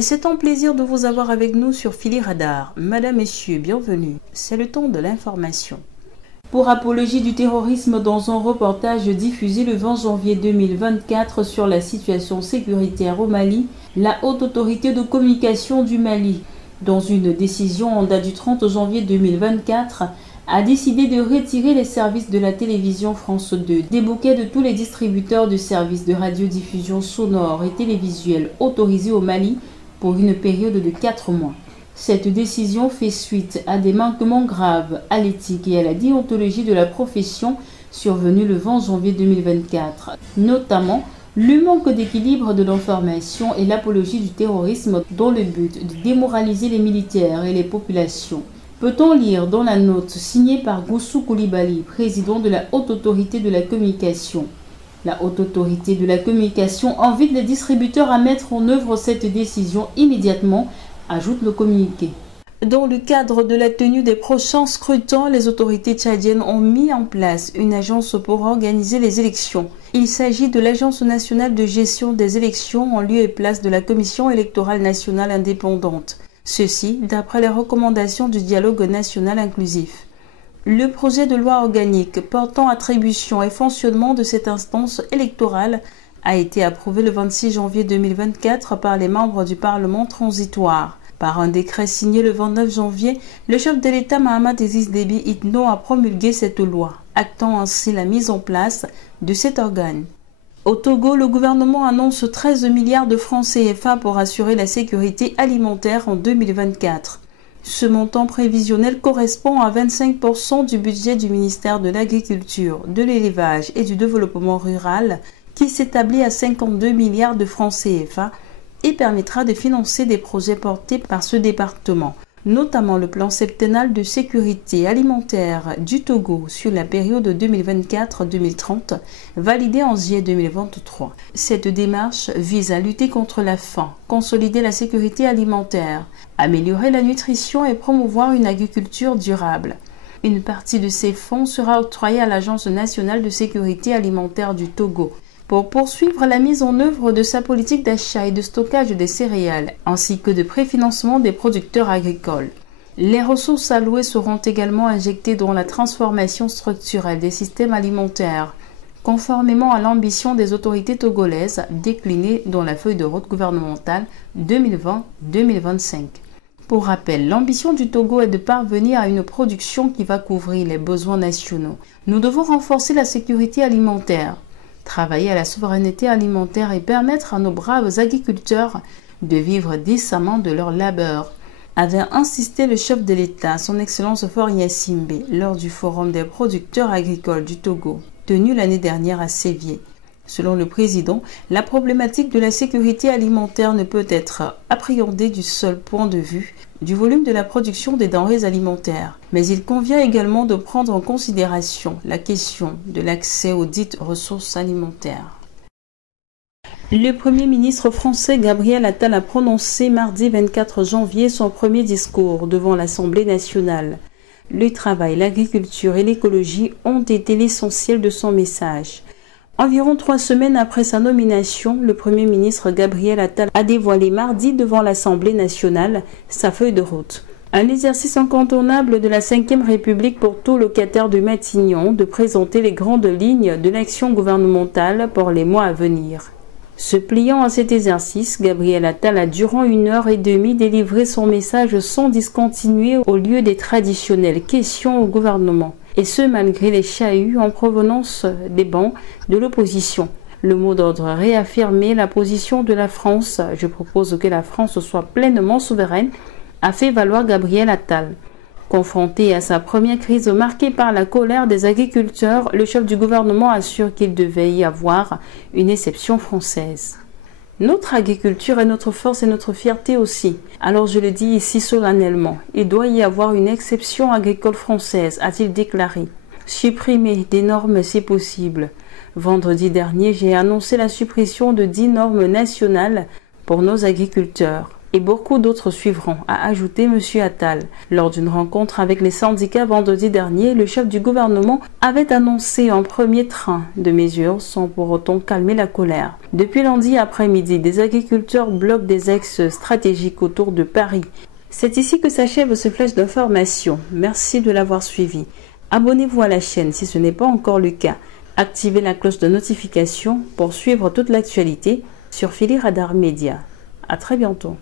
Et c'est un plaisir de vous avoir avec nous sur Fili Radar. Madame, Messieurs, bienvenue. C'est le temps de l'information. Pour apologie du terrorisme, dans un reportage diffusé le 20 janvier 2024 sur la situation sécuritaire au Mali, la Haute Autorité de Communication du Mali, dans une décision en date du 30 janvier 2024, a décidé de retirer les services de la télévision France 2 des bouquets de tous les distributeurs de services de radiodiffusion sonore et télévisuelle autorisés au Mali pour une période de 4 mois. Cette décision fait suite à des manquements graves à l'éthique et à la déontologie de la profession survenus le 20 janvier 2024, notamment le manque d'équilibre de l'information et l'apologie du terrorisme dans le but de démoraliser les militaires et les populations. Peut-on lire dans la note signée par Goussou Koulibaly, président de la Haute Autorité de la Communication. La Haute Autorité de la Communication invite les distributeurs à mettre en œuvre cette décision immédiatement, ajoute le communiqué. Dans le cadre de la tenue des prochains scrutins, les autorités tchadiennes ont mis en place une agence pour organiser les élections. Il s'agit de l'Agence nationale de gestion des élections en lieu et place de la Commission électorale nationale indépendante. Ceci d'après les recommandations du dialogue national inclusif. Le projet de loi organique portant attribution et fonctionnement de cette instance électorale a été approuvé le 26 janvier 2024 par les membres du Parlement transitoire. Par un décret signé le 29 janvier, le chef de l'État Mahamat Idriss Déby Itno a promulgué cette loi, actant ainsi la mise en place de cet organe. Au Togo, le gouvernement annonce 13 milliards de francs CFA pour assurer la sécurité alimentaire en 2024. Ce montant prévisionnel correspond à 25% du budget du ministère de l'Agriculture, de l'Élevage et du Développement rural, qui s'établit à 52 milliards de francs CFA et permettra de financer des projets portés par ce département, notamment le plan septennal de sécurité alimentaire du Togo sur la période 2024-2030, validé en juillet 2023. Cette démarche vise à lutter contre la faim, consolider la sécurité alimentaire, améliorer la nutrition et promouvoir une agriculture durable. Une partie de ces fonds sera octroyée à l'Agence nationale de sécurité alimentaire du Togo, pour poursuivre la mise en œuvre de sa politique d'achat et de stockage des céréales, ainsi que de préfinancement des producteurs agricoles. Les ressources allouées seront également injectées dans la transformation structurelle des systèmes alimentaires, conformément à l'ambition des autorités togolaises déclinée dans la feuille de route gouvernementale 2020-2025. Pour rappel, l'ambition du Togo est de parvenir à une production qui va couvrir les besoins nationaux. Nous devons renforcer la sécurité alimentaire, travailler à la souveraineté alimentaire et permettre à nos braves agriculteurs de vivre décemment de leur labeur, avait insisté le chef de l'État, son Excellence Faure Gnassingbé, lors du Forum des producteurs agricoles du Togo, tenu l'année dernière à Séville. Selon le président, la problématique de la sécurité alimentaire ne peut être appréhendée du seul point de vue du volume de la production des denrées alimentaires, mais il convient également de prendre en considération la question de l'accès aux dites ressources alimentaires. Le Premier ministre français Gabriel Attal a prononcé mardi 24 janvier son premier discours devant l'Assemblée nationale. Le travail, l'agriculture et l'écologie ont été l'essentiel de son message. Environ 3 semaines après sa nomination, le Premier ministre Gabriel Attal a dévoilé mardi devant l'Assemblée nationale sa feuille de route. Un exercice incontournable de la Ve République pour tout locataire de Matignon de présenter les grandes lignes de l'action gouvernementale pour les mois à venir. Se pliant à cet exercice, Gabriel Attal a durant 1h30 délivré son message sans discontinuer au lieu des traditionnelles questions au gouvernement. Et ce malgré les chahuts en provenance des bancs de l'opposition. Le mot d'ordre réaffirmer la position de la France, je propose que la France soit pleinement souveraine, a fait valoir Gabriel Attal. Confronté à sa première crise marquée par la colère des agriculteurs, le chef du gouvernement assure qu'il devait y avoir une exception française. Notre agriculture est notre force et notre fierté aussi. Alors je le dis ici solennellement, il doit y avoir une exception agricole française, a-t-il déclaré. Supprimer des normes si possible. Vendredi dernier, j'ai annoncé la suppression de 10 normes nationales pour nos agriculteurs. Et beaucoup d'autres suivront, a ajouté M. Attal. Lors d'une rencontre avec les syndicats vendredi dernier, le chef du gouvernement avait annoncé un premier train de mesures sans pour autant calmer la colère. Depuis lundi après-midi, des agriculteurs bloquent des axes stratégiques autour de Paris. C'est ici que s'achève ce flash d'information. Merci de l'avoir suivi. Abonnez-vous à la chaîne si ce n'est pas encore le cas. Activez la cloche de notification pour suivre toute l'actualité sur Philly Radar Média. À très bientôt.